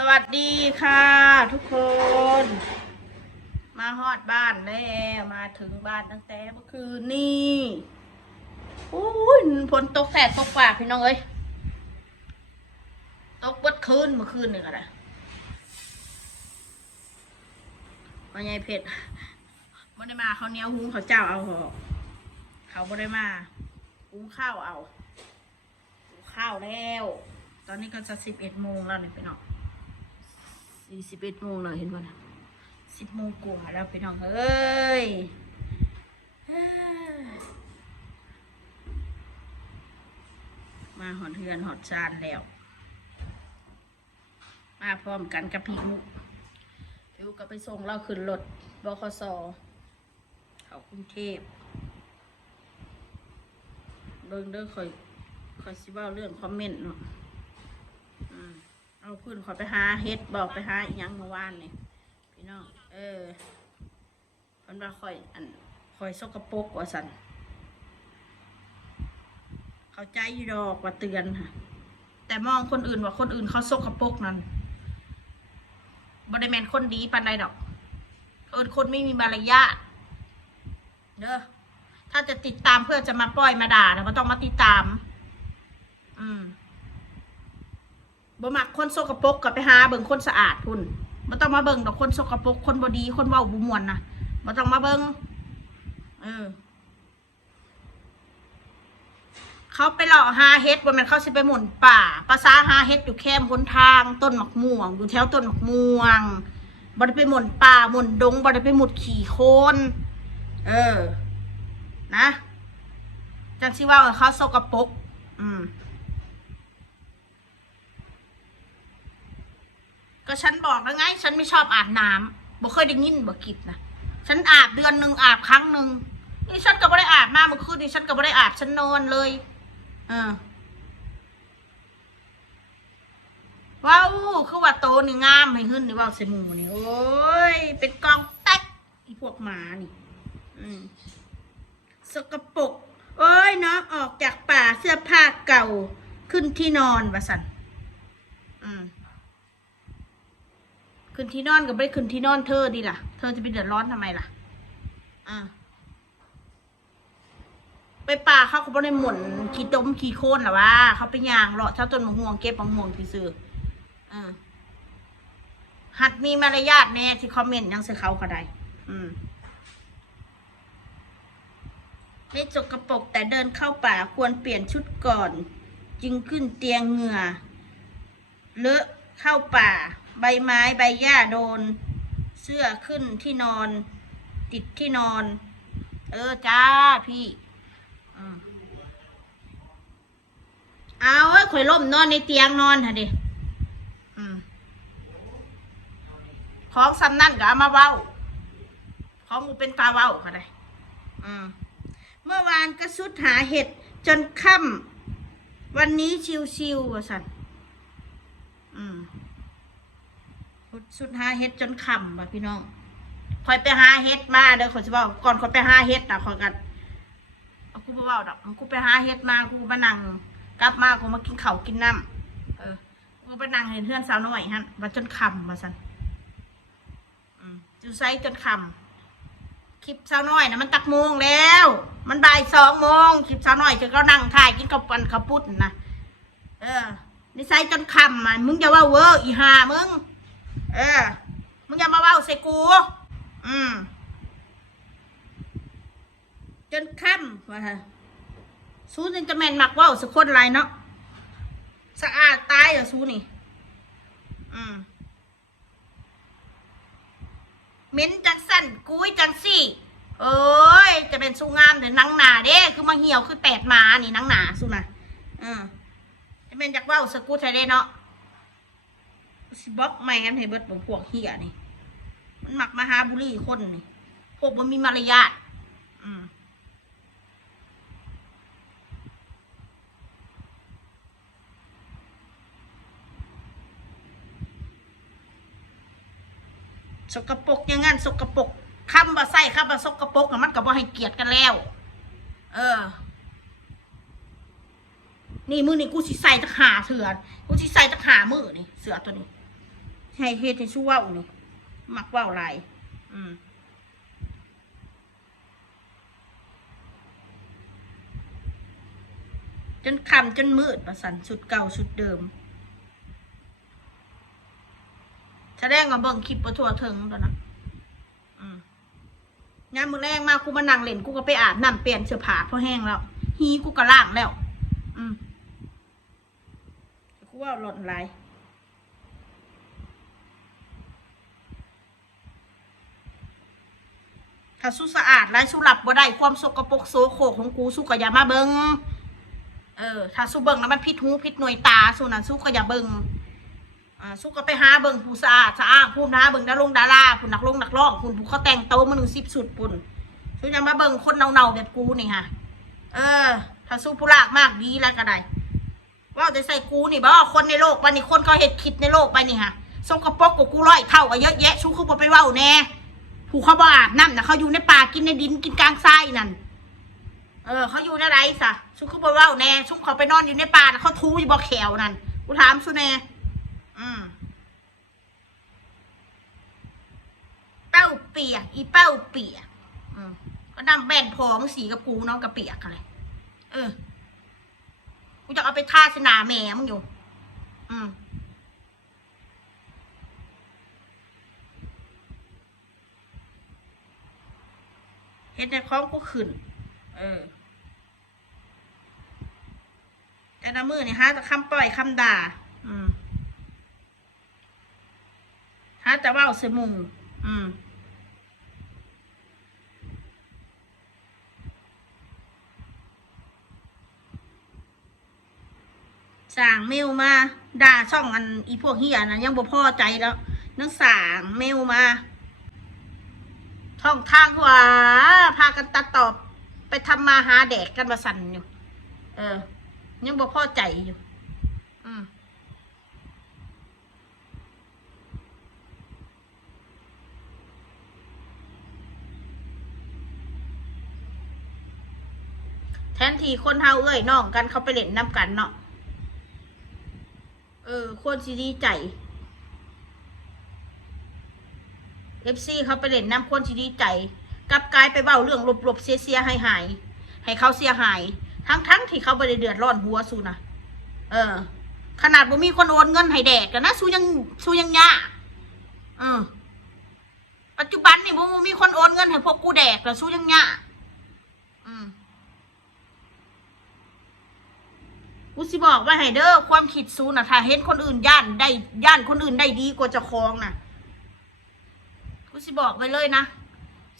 สวัสดีค่ะทุกคน มาฮอดบ้านแล้วมาถึงบ้านตั้งแต่เมื่อคืนนี่อุ้ยฝนตกแสดตกกว่าพี่น้องเอ้ยตกเบิดคืนเมื่อคืนนี่ก็ได้พ่อใหญ่เพชรบ่ได้มาเขาเนี้ยหุงเขาเจ้าเอาหอกเขาบ่ได้มาหุงข้าวเอาหุงข้าวแล้ว ตอนนี้ก็จะ11 โมงแล้วนี่พี่น้อง41 โมงเลยเห็นป่ะนะ10 โมงกว่าแล้วพี่น้องเอ้ยมาหอดเฮือนหอดจานแล้วมาพร้อมกันกับพี่มุกพี่มุกก็ไปส่งเราขึ้นรถบขส.เขากรุงเทพเบิ่งเด้อคอยสิเว้าเรื่องคอมเมนต์เนาะเอาพื้นขอไปหาเฮ็ดบอกไปหาอีหยังเมื่อวานนี่พี่น้องมันว่าคอยสกปรกว่าสันเข้าใจอยู่ดอกว่าเตือนค่ะแต่มองคนอื่นว่าคนอื่นเขาสกปรกนั่นบ่ได้แม่นคนดีปานใดดอกคนไม่มีมารยาทเด้อถ้าจะติดตามเพื่อจะมาปล่อยมาด่านะบ่ต้องมาติดตามบ่มักคนสกปรกก็ไปหาเบิ่งคนสะอาดพุ่นบ่ต้องมาเบิ่งดอกคนสกปรกคนบ่ดีคนเว้าบ่ม่วนนะบ่ต้องมาเบิ่งเขาไปหลอกหาเฮ็ดบ่แม่นเขาสิไปหมุนป่าภาษาหาเฮ็ดอยู่แคมป์หนทางต้นมะม่วงอยู่แถวต้นมะม่วงบ่ได้ไปหมุนป่าหมุนดงบ่ได้ไปหมุดขี่โคลนนะจังสิว่าเขาสกปรกก็ฉันบอกแล้วไงฉันไม่ชอบอาบน้ำบ่เคยได้ยินบ่คิดนะฉันอาบเดือนหนึ่งอาบครั้งหนึ่งนี่ฉันก็ไม่ได้อาบมาเมื่อคืนนี่ฉันก็ไม่ได้อาบฉันนอนเลยว้าวคือว่าโตนี่งามให้ขึ้นนี่ว่าใส่หมูนี่โอ้ยเป็นกองแต๊กอีพวกหมานี่สกปรกโอ้ยน้องออกจากป่าเสื้อผ้าเก่าขึ้นที่นอนว่าสันขึ้นที่นอนก็ไม่ได้ขึ้นที่นอนเธอดีล่ะเธอจะไปเดือดร้อนทำไมล่ะไปป่าเขาก็ไม่ได้หมุนขี่ต้มขี่โค่นหรอวะเขาไปย่างเลาะเช้าต้นมะม่วงเก็บมะม่วงที่ซื้อหัดมีมารยาทแน่ที่คอมเมนต์ยังเสือเขาก็ได้ไม่จกกระปกแต่เดินเข้าป่าควรเปลี่ยนชุดก่อนจึงขึ้นเตียงเหงื่อเลอะเข้าป่าใบไม้ใบหญ้าโดนเสื้อขึ้นที่นอนติดที่นอนจ้าพี่เอาข่อยล่มนอนในเตียงนอนฮะดิของซ้ำนั่นก็เอามาเว้าของมูเป็นตาเว้าก็ได้เมื่อวานก็สุดหาเห็ดจนค่ำวันนี้ชิวๆว่าสันสุดหาเห็ดจนค่ำว่ะพี่น้องคอยไปหาเห็ดมาเด้อขอยจะบอกก่อนคอยไปหาเห็ดนะคอยกันกูบ่เว้าดอกกูไปหาเห็ดมากูมานั่งกลับมากูมากินข้าวกินน้ำกูไปนั่งเห็นเพื่อนสาวน้อยฮะมาจนค่ำมาสันจูไซจนค่ำคลิปสาวน้อยนะมันตักโมงแล้วมันบ่าย2 โมงคลิปสาวน้อยจะก็นั่งถ่ายกินข้าวปั้นข้าวปุ้นนะนิสัยจนค่ำมึงอย่าว่าเวอร์อีห่ามึงมึงอย่ามาเว้าใส่กูจนค่ำว่าซูนี่จะแม่นมักเว้าสักคนไรเนาะสะอาดตายเหรอซูนี่เม้นจังสั้นกุ้ยจังสี่เอ้ยจะเป็นสู้งามแต่นังหนาเด้คือมาเหี่ยวคือแตดมานี่นังหนาสู้นะจะเป็นจากว่าสกูไทยได้เนาะสิบล็อกแมนให้เบิดพวกเหี้ยนี่มันหมักมาหาบุรีคนนี่พวกมันมีมารยาทสกปรกยังงั้นสกปรกคำว่าใส่คำว่าสกปรกมันก็บ่ให้เกียรติกันแล้วนี่มือนี่กูสิใส่ตะขาเถื่อนกูสิใส่ตะขามือนี่เสือตัวนี้ ให้เฮ็ดให้สู้เว้านี่มักเว้าหลายจนค่ำจนมืดประสันสุดเก่าสุดเดิมแสดงว่าเบิ่งคลิปบ่ทั่วถึงตอนนั้นงานมื้อแรงมากูมานั่งเล่นกูก็ไปอาบน้ำเปลี่ยนเสื้อผ้าพอแห้งแล้วฮีกูก็ล้างแล้วกูว่าหล่นหลายถ้าสู้สะอาดไรสู้หลับบ่ได้ความสกปรกโสโครกของกูสู้ก็อย่ามาเบิ่งถ้าสู้เบิ่งแล้วมันพิษหูพิษหน่วยตาสู้นั่นสู้ก็อย่าเบิ่งสู้ก็ไปหาเบิ่งผู้สะอาดสะอ้างผู้นะเบิ่งดาราผู้นักร้องผู้เขาแต่งโตมา10 สุดปุ่นสู้อย่ามาเบิ่งคนเน่าๆแบบกูนี่ฮะถ้าสู้ผู้ลากมากดีแล้วก็ได้ว่าจะใส่กูนี่บ่ว่าคนในโลกวันนี้คนก็เห็ดคิดในโลกไปนี่ฮะสกปรกกับกู100 เท่าก็เยอะแยะสู้คือบ่ไปเว้าแน่ผู้เขาบ่อาบน้ำนะเขาอยู่ในป่ากินในดินกินกลางทรายนั่นเขาอยู่ในไรซะสู้คือบ่เว้าแน่สู้เขาไปนอนอยู่ในป่าเขาทูอยู่บ่แขวนั่นกูถามสู้แน่เป้าเปียกอีเป้าเปียกก็นำแบนพอมึงสีกับกูน้องกับเปียกอะไรกูจะเอาไปท่าสนาแม่มึงอยู่เฮ็ดในคล้องกูขึ้นแต่ละมือนี่ฮะจะคำปล่อยคำด่าฮะจะว่าเสมุงสั่งเมลมาด่าช่องอันอีพวกเฮียนะยังบ่พอใจแล้วนังสั่งเมลมาช่องทางว่าพากันตัดตอบไปทำมาหาแดกกันมาสั่นอยู่ยังบ่พอใจอยู่แทนที่คนเฮาน้องกันเขาไปเล่นน้ำกันเนาะควรสิดีใจFC เขาไปเล่นน้ำควรสิดีใจกลับกลายไปเบ้าเรื่องลบๆเสียหายให้เขาเสียหายทั้งที่เขาไม่ได้เดือดร้อนหัวสู้นะขนาดบ่มีคนโอนเงินให้แดกกันนะสู้ยังยากปัจจุบันนี่บ่มีคนโอนเงินให้พวกกูแดกแล้วสู้ยังยากกูสิบอกว่าให้เด้อความคิดสู้นะถ้าเห็นคนอื่นย่านคนอื่นได้ดีกว่าเจ้าของนะกูสิบอกไปเลยนะ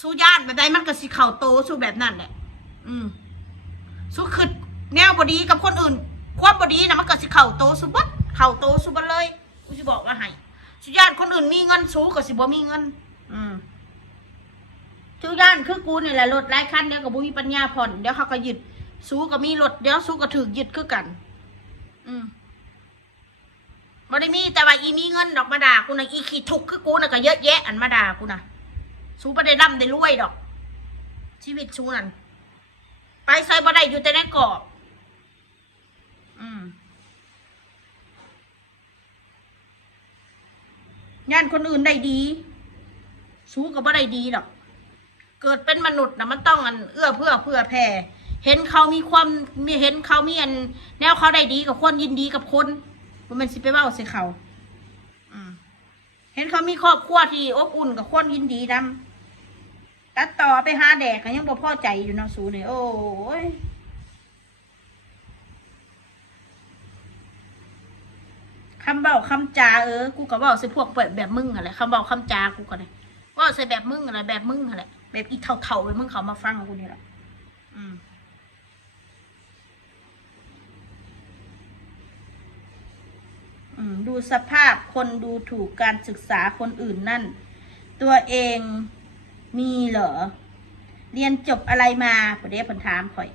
สู้ย่านแบบใดมันก็สิเข่าโตสู้แบบนั้นแหละสู้ขึ้นแนวบดีกับคนอื่นความบดีนะมันก็สิเข่าโตสู้บัดเลยกูสิบอกว่าให้สู้ย่านคนอื่นมีเงินสู้ก็สิบ่มีเงินสู้ย่านคือกูนี่แหละรถหลายคันเดี๋ยวก็บ่มีปัญญาผ่อนเดี๋ยวเขาก็ยึดสู้ก็มีรถเดี๋ยวสู้ก็ถูกยึดคือกันบ่ได้มีแต่ว่าอีมีเงินดอกมาด่ากูนะอีขี้ทุกข์คือกูนะก็เยอะแยะอันมาด่ากูนะสู้บ่ได้ร่ำได้รวยดอกชีวิตสู้นั่นไปใส่บ่ได้อยู่แต่ในกรอบงานคนอื่นได้ดีสู้ก็บ่ได้ดีดอกเกิดเป็นมนุษย์นะมันต้องเอื้อเพื่อแผ่เห็นเขามีความเห็นเขามีแนวเขาได้ดีกับคนยินดีกับคนมันสิไปเว้าใส่เขาเห็นเขามีครอบครัวที่อบอุ่นกับคนยินดีนำตัดต่อไปหาแดกก็ยังบ่พอใจอยู่เนาะสูนี่โอ้ยคำเว้าคำจากูก็เว้าใส่พวกแบบมึงอะไรคำเว้าคำจากูก็เลยเว้าใส่แบบมึงอะไรแบบมึงอะไรแบบอีเท่าๆไปมึงเขามาฟังกูนี่แหละดูสภาพคนดูถูกการศึกษาคนอื่นนั่นตัวเองมีเหรอเรียนจบอะไรมาพอดีผมถามข่อย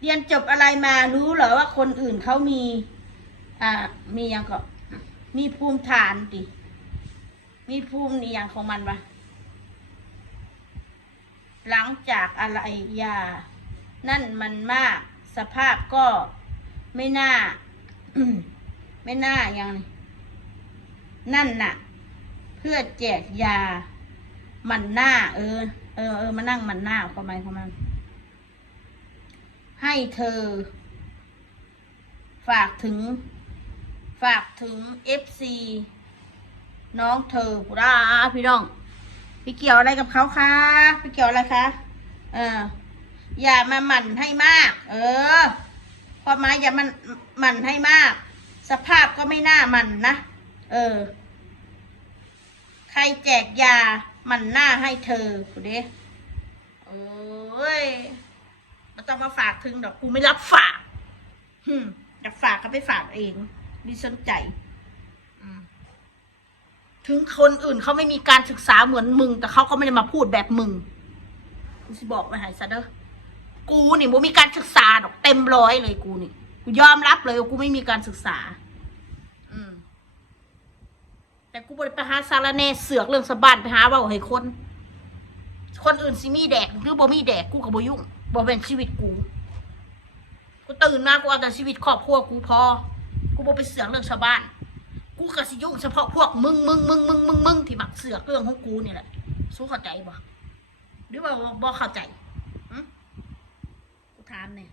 เรียนจบอะไรมารู้เหรอว่าคนอื่นเขามีมีอย่างก็มีภูมิฐานดิมีภูมินี่อย่างของมันปะหลังจากอะไรยานั่นมันมากสภาพก็ไม่น่า ไม่น่าอย่าง นั่นน่ะ เพื่อแจกยามันหน้า มานั่งมันหน้าเข้ามาเข้ามาให้เธอ ฝากถึง FC น้องเธอปุราพี่น้องพี่เกี่ยวอะไรกับเขาคะพี่เกี่ยวอะไรคะอย่ามาหมั่นให้มาก พอมาอย่ามันหมั่นให้มาก สภาพก็ไม่น่ามันนะใครแจกยามันหน้าให้เธอกูเด้ไม่ต้องมาฝากถึงดอกกูไม่รับฝากอยากฝากก็ไปฝากเองไม่สนใจถึงคนอื่นเขาไม่มีการศึกษาเหมือนมึงแต่เขาก็ไม่ได้มาพูดแบบมึงกูสิบอกไปหายซะเด้อกูนี่บ่มีการศึกษาดอกเต็มร้อยเลยกูนี่กูยอมรับเลยว่ากูไม่มีการศึกษาแต่กูบ่ได้ไปหาสารแหน่เสือกเรื่องสะบั้นไปหาเว้าให้คนอื่นสิมีแดกหรือบ่มีแดกกูก็บ่ยุ่งบ่เป็นชีวิตกูตื่นมากูเอาแต่ชีวิตครอบครัวกูพอกูบ่ไปเสือกเรื่องชาวบ้านกูก็สิยุ่งเฉพาะพวกมึงที่มักเสือกเรื่องของกูนี่แหละสู้เข้าใจบ่หรือว่าบ่เข้าใจกูถามเนี่ย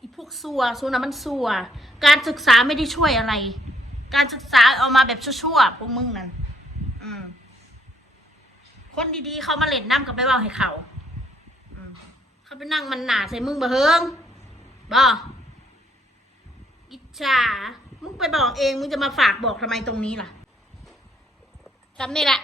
อีพวกซัวนะมันซัวการศึกษาไม่ได้ช่วยอะไรการศึกษาเอามาแบบชั่วๆพวกมึงนั่นคนดีๆเขามาเล่นน้ำกับไปเว้าให้เขาเขาไปนั่งมันหนาใส่มึงบ่เฮิงบ่อิจฉามึงไปบอกเองมึงจะมาฝากบอกทำไมตรงนี้ล่ะจำนี่แหละ